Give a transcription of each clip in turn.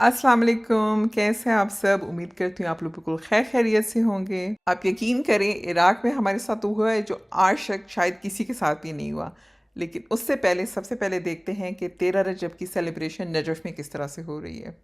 अस्सलाम वालेकुम, कैसे हैं आप सब? उम्मीद करती हूँ आप लोग बिल्कुल खैरियत से होंगे। आप यकीन करें इराक में हमारे साथ तो हुआ है जो आज तक शायद किसी के साथ भी नहीं हुआ। लेकिन उससे पहले सबसे पहले देखते हैं कि 13 रजब की सेलिब्रेशन नजफ़ में किस तरह से हो रही है।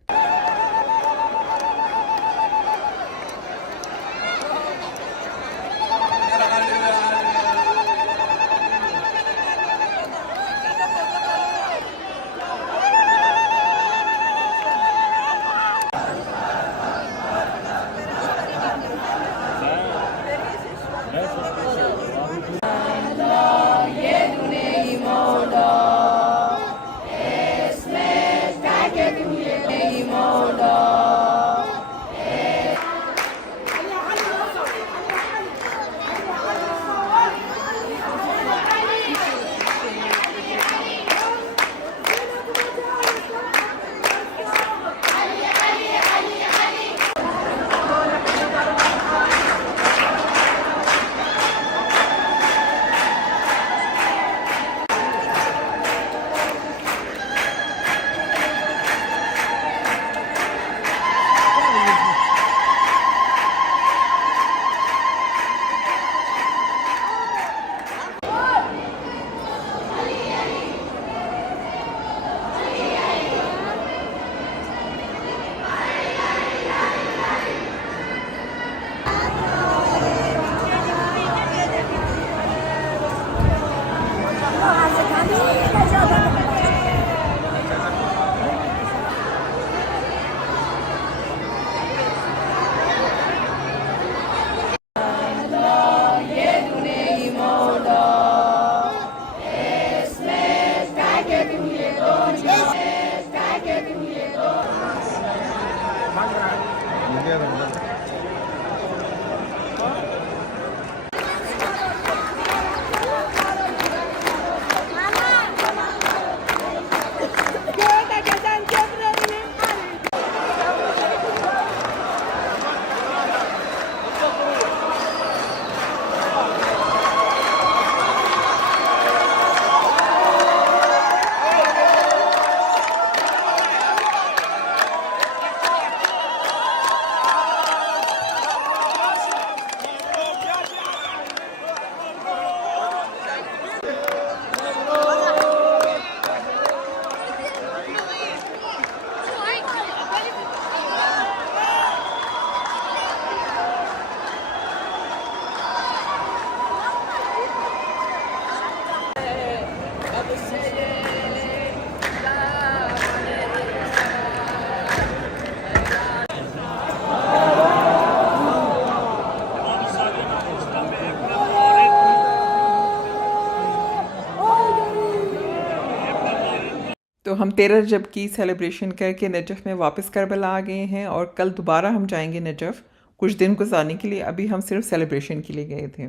तो हम 13 रजब की सेलिब्रेशन करके नजफ़ में वापस करबला आ गए हैं और कल दोबारा हम जाएंगे नजफ़ कुछ दिन गुजारने के लिए। अभी हम सिर्फ सेलिब्रेशन के लिए गए थे।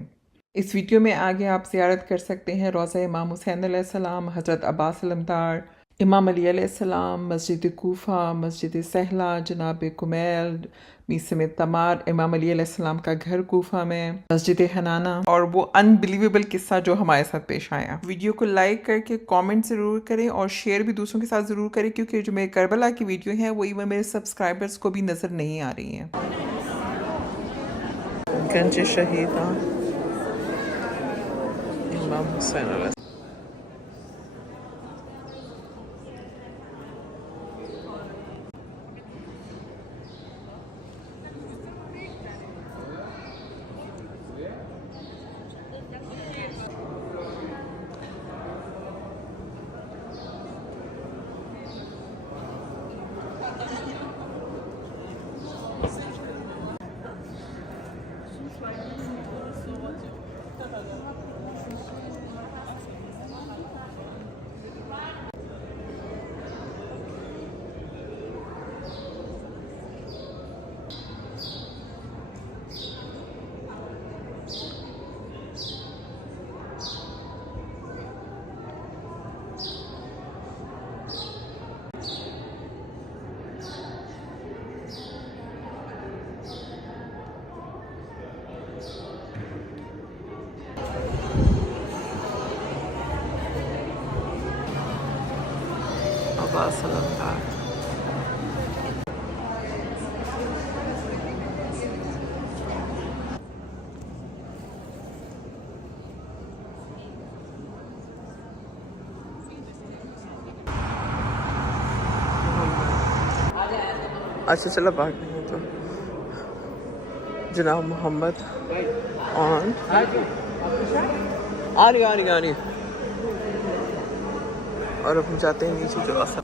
इस वीडियो में आगे आप ज़ियारत कर सकते हैं रोज़ा इमाम हुसैन अलैहिस्सलाम, हज़रत अब्बास अलमदार, इमाम अली अलैहिस्सलाम, मस्जिद कूफा, मस्जिद सहला, जनाब कुमैल, मीसम तमार, इमाम अली अलैहिस्सलाम का घर कूफा में, मस्जिद हनाना और वो अनबिलीवेबल किस्सा जो हमारे साथ पेश आया। वीडियो को लाइक करके कमेंट ज़रूर करें और शेयर भी दूसरों के साथ ज़रूर करें, क्योंकि जो मेरे करबला की वीडियो है वही मेरे सब्सक्राइबर्स को भी नज़र नहीं आ रही हैं। गंज शहीदा इमाम हुसैन अब्बास अलमदार। अच्छा चलो भागते हैं तो जनाब मोहम्मद ऑन आ रही और अब हम जाते हैं नीचे जो असर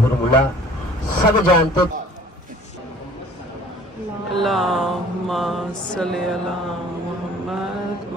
फॉर्मूला सब जानते। अल्लाहुम्मा सल्ली अला मुहम्मद व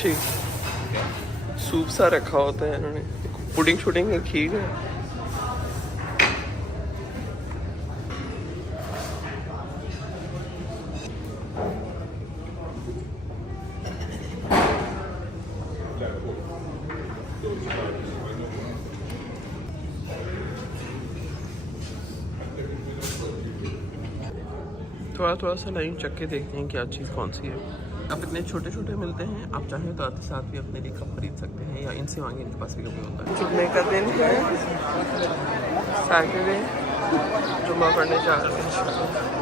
ठीक सूप सा रखा होता है इन्होंने पुडिंग शुडिंग है खीर है थोड़ा सा लाइन चख के देखते हैं क्या चीज़ कौन सी है। अब इतने छोटे छोटे मिलते हैं, आप चाहें तो आते साथ भी अपने लिए कप खरीद सकते हैं या इनसे मांगे, इनके पास भी कभी होता है। जुम्मे का दिन है, सैटरडे, जुम्मा पढ़ने जा रहे हैं।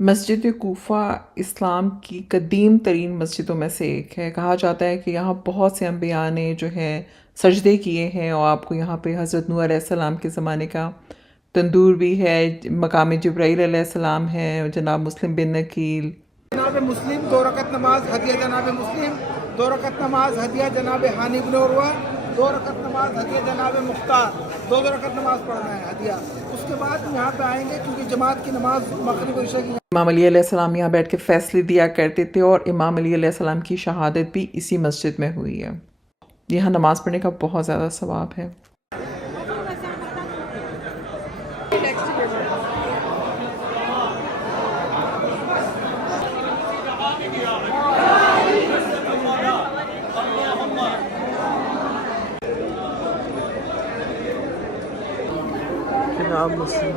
मस्जिद कूफा इस्लाम की कदीम तरीन मस्जिदों में से एक है। कहा जाता है कि यहाँ बहुत से अम्बिया ने जो है सजदे किए हैं, और आपको यहाँ पे हज़रत नूह अलैहिस्सलाम के ज़माने का तंदूर भी है, मकाम जिब्राईल अलैहिस्सलाम है, जनाब मुस्लिम बिन नकील। जनाब मुस्लिम 2 रकत नमाज हदिया जनाब मुस्लिम, 2 रकत नमाज हदिया जनाब हानी इब्न उरवा, 2 रकत नमाज हदिया जनाब मुख्तार, 2 रकत नमाज पढ़ना है हदिया। उसके बाद यहाँ पे आएंगे क्योंकि जमात की नमाज मगरिब और इशा की। इमाम अली अलैहिस्सलाम यहाँ बैठ के फ़ैसले दिया करते थे, और इमाम अली अलैहिस्सलाम की शहादत भी इसी मस्जिद में हुई है। यहाँ नमाज़ पढ़ने का बहुत ज़्यादा सवाब है। जनाब मुस्लिम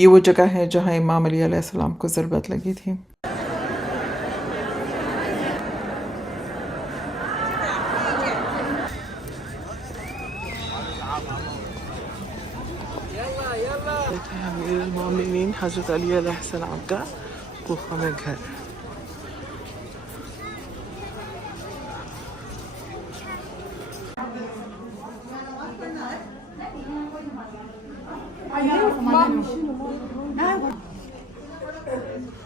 ये वो जगह है जहाँ इमाम अली अलैहिस्सलाम को ज़रूरत लगी थी। अमीरुल मोमिनीन हज़रत अली अलैहिस्सलाम का कूफा में घर।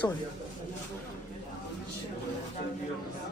सॉरी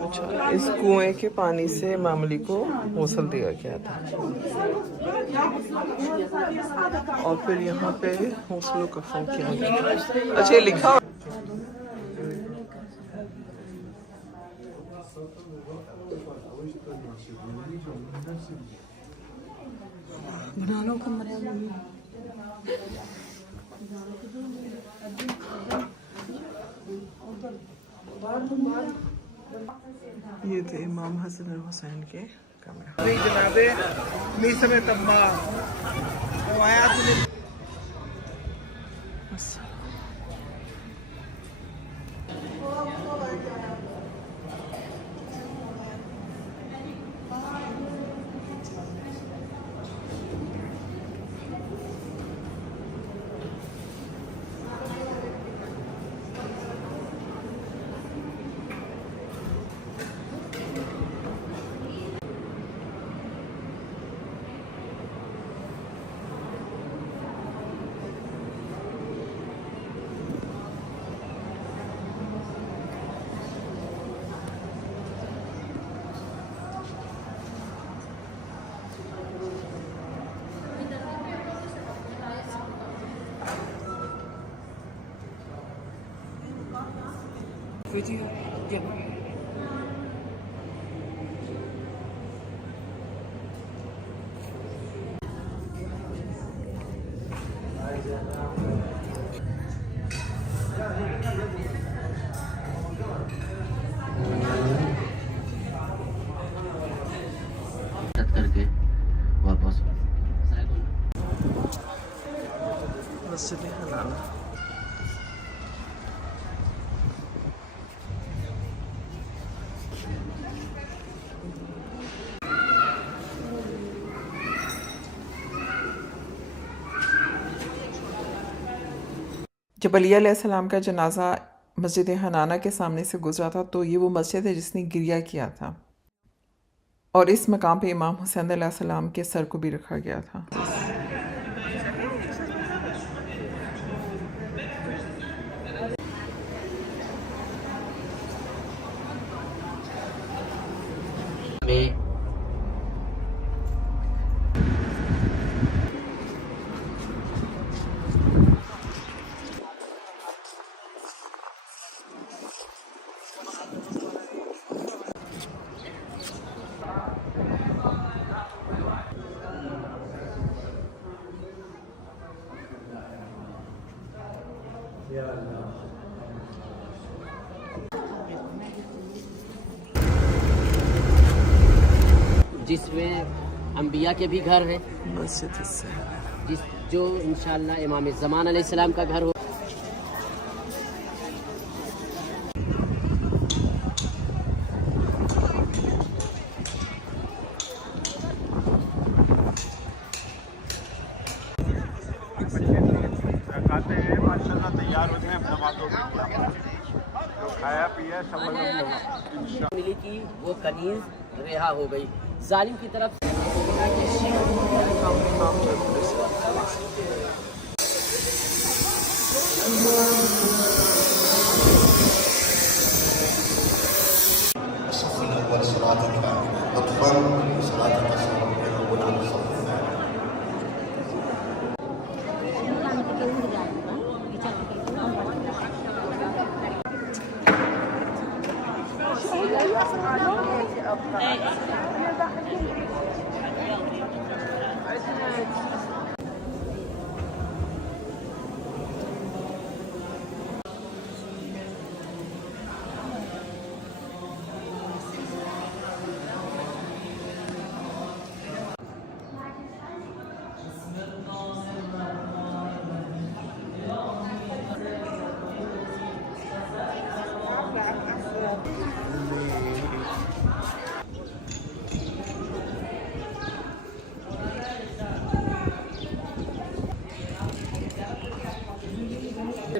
अच्छा, इस कुएं के पानी से मामली को गौसल दिया गया था, और फिर यहाँ पे गौसल कफन किया गया। अच्छा, ये लिखा ये थे इमाम हसन और हुसैन के कमरे। जनाबे मीसम तम्मा करके वापस मस्जिद हलाला। जब अली अलैहिस्सलाम का जनाजा मस्जिद हनाना के सामने से गुजरा था तो ये वो मस्जिद है जिसने गिरिया किया था, और इस मकाम पे इमाम हुसैन अलैहिस्सलाम के सर को भी रखा गया था। में जिसमें अंबिया के भी घर हैं, मस्जिद जिस जो इंशाअल्लाह इमाम ज़मान अलैहिस्सलाम का घर हो। माशाल्लाह तैयार होते हैं, नमाज़ों में खाया पिया सब होगा। मिली कि वो कनीज रिहा हो गई जालिम की तरफ से।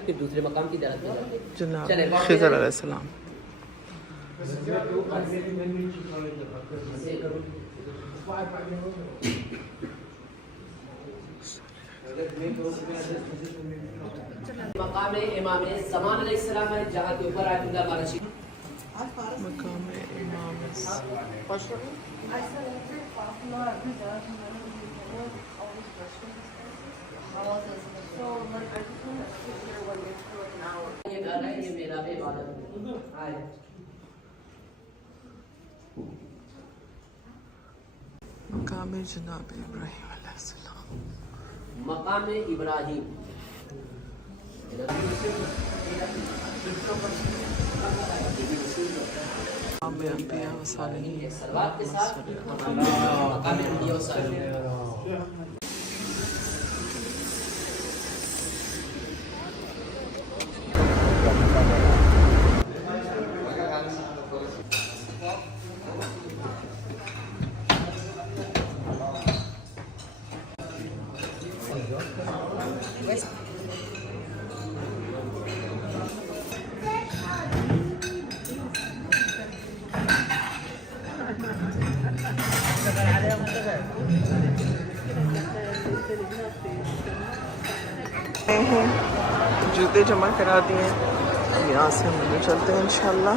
फिर दूसरे मकाम की तरफ जनाब खिज़र अलैहिस्सलाम। मकाम इमाम ज़मान अलैहिस्सलाम है, जहाँ के ऊपर आयतुल्लाह मारशी मकाम इमाम ये घर है, ये मेरा भी इबादत है। मकाम जनाब इब्राहीम अलैहिस्सलाम। मकाम इब्राहीम अंबिया व सालिहीन। सलवात के साथ मकाम अंबिया व सालिहीन। जूते जमा करा दिए, अब यहाँ से हम चलते हैं इंशाल्लाह।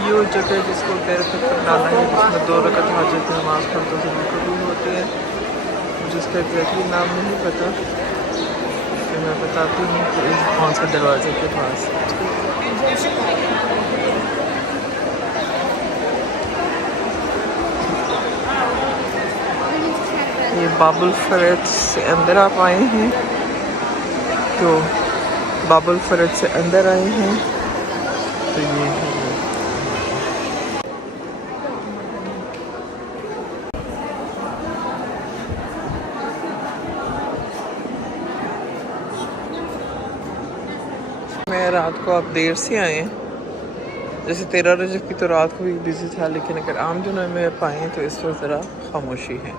ये वो जगह जिसको कहते हैं डाला है, जिसमें 2 रकात हजरत की नमाज़ पढ़ते समय कबूल होती है। मुझे इसका एग्जैक्टली नाम नहीं पता, तो मैं बताती हूँ कि इस कौन सा दरवाजे के पास। ये बाबुल फरद से अंदर आप आए हैं, तो बाबुल फरद से अंदर आए हैं, तो ये है वो। मैं रात को आप देर से आए हैं, जैसे 13 रजब की तो रात को भी बिजी था, लेकिन अगर आम दिनों में आप आए तो इस वक्त ज़रा खामोशी है।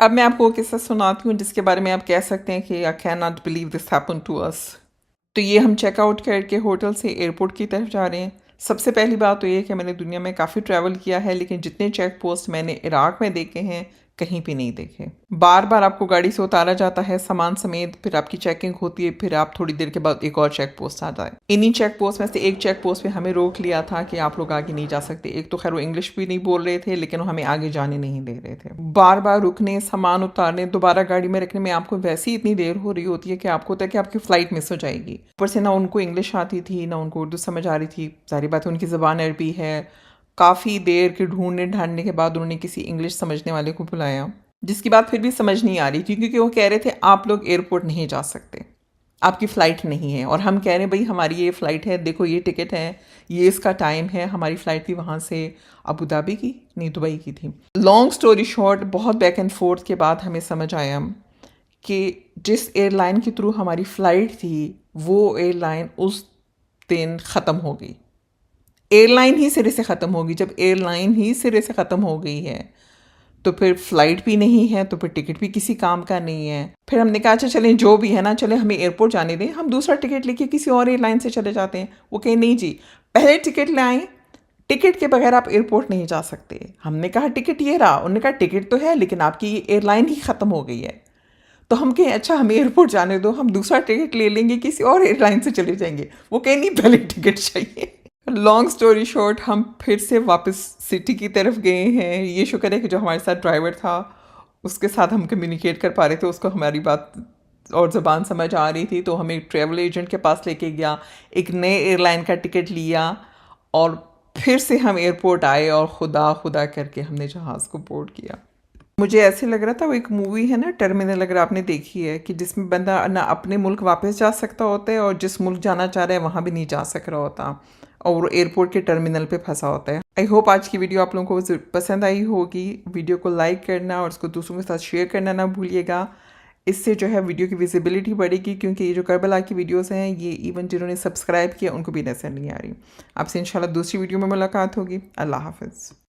अब मैं आपको किस्सा सुनाती हूँ जिसके बारे में आप कह सकते हैं कि I can not believe this happen to us. तो ये हम चेकआउट करके होटल से एयरपोर्ट की तरफ जा रहे हैं। सबसे पहली बात तो ये कि मैंने दुनिया में काफ़ी ट्रैवल किया है, लेकिन जितने चेक पोस्ट मैंने इराक़ में देखे हैं कहीं भी नहीं देखे। बार बार आपको गाड़ी से उतारा जाता है सामान समेत, फिर आपकी चेकिंग होती है, फिर आप थोड़ी देर के बाद एक और चेक पोस्ट आ जाए। इन्हीं चेक पोस्ट में से एक चेक पोस्ट पे हमें रोक लिया था कि आप लोग आगे नहीं जा सकते। एक तो खैर वो इंग्लिश भी नहीं बोल रहे थे, लेकिन वो हमें आगे जाने नहीं दे रहे थे। बार बार रुकने, सामान उतारने, दोबारा गाड़ी में रखने में आपको वैसे ही इतनी देर हो रही होती है कि आपको होता है कि आपकी फ़्लाइट मिस हो जाएगी। ऊपर से ना उनको इंग्लिश आती थी, ना उनको उर्दू समझ आ रही थी। सारी बात उनकी ज़बान अरबी है। काफ़ी देर के ढूंढने ढांढने के बाद उन्होंने किसी इंग्लिश समझने वाले को बुलाया, जिसकी बात फिर भी समझ नहीं आ रही थी, क्योंकि वो कह रहे थे आप लोग एयरपोर्ट नहीं जा सकते, आपकी फ़्लाइट नहीं है। और हम कह रहे हैं भाई हमारी ये फ़्लाइट है, देखो ये टिकट है, ये इसका टाइम है। हमारी फ़्लाइट थी वहाँ से अबू धाबी की, नहीं दुबई की थी। लॉन्ग स्टोरी शॉर्ट, बहुत बैक एंड फोर्थ के बाद हमें समझ आया कि जिस एयरलाइन के थ्रू हमारी फ़्लाइट थी वो एयरलाइन उस दिन ख़त्म हो गई। एयरलाइन ही सिरे से ख़त्म होगी। जब एयरलाइन ही सिरे से ख़त्म हो गई है तो फिर फ़्लाइट भी नहीं है, तो फिर टिकट भी किसी काम का नहीं है। फिर हमने कहा अच्छा चलें जो भी है ना, चले हमें एयरपोर्ट जाने दें, हम दूसरा टिकट लेके किसी और एयरलाइन से चले जाते हैं। वो कहे नहीं जी, पहले टिकट ले आएँ, टिकट के बगैर आप एयरपोर्ट नहीं जा सकते। हमने कहा टिकट ये रहा। उन्होंने कहा टिकट तो है, लेकिन आपकी ये एयरलाइन ही ख़त्म हो गई है। तो हम कहें अच्छा हमें एयरपोर्ट जाने दो, हम दूसरा टिकट ले लेंगे, किसी और एयरलाइन से चले जाएंगे। वो कहे नहीं, पहले टिकट चाहिए। लॉन्ग स्टोरी शॉर्ट, हम फिर से वापस सिटी की तरफ गए हैं। ये शुक्र है कि जो हमारे साथ ड्राइवर था उसके साथ हम कम्युनिकेट कर पा रहे थे, उसको हमारी बात और ज़बान समझ आ रही थी। तो हमें ट्रैवल एजेंट के पास लेके गया, एक नए एयरलाइन का टिकट लिया और फिर से हम एयरपोर्ट आए और खुदा खुदा करके हमने जहाज़ को बोर्ड किया। मुझे ऐसे लग रहा था वो एक मूवी है ना टर्मिनल, अगर आपने देखी है, कि जिसमें बंदा ना अपने मुल्क वापस जा सकता होता है और जिस मुल्क जाना चाह रहा है वहाँ भी नहीं जा सक रहा होता, और एयरपोर्ट के टर्मिनल पे फंसा होता है। आई होप आज की वीडियो आप लोगों को पसंद आई होगी। वीडियो को लाइक करना और उसको दूसरों के साथ शेयर करना ना भूलिएगा। इससे जो है वीडियो की विजिबिलिटी बढ़ेगी, क्योंकि ये जो करबला की वीडियोस हैं ये इवन जिन्होंने सब्सक्राइब किया उनको भी नज़र नहीं आ रही। आपसे इंशाल्लाह दूसरी वीडियो में मुलाकात होगी। अल्लाह हाफ़िज़।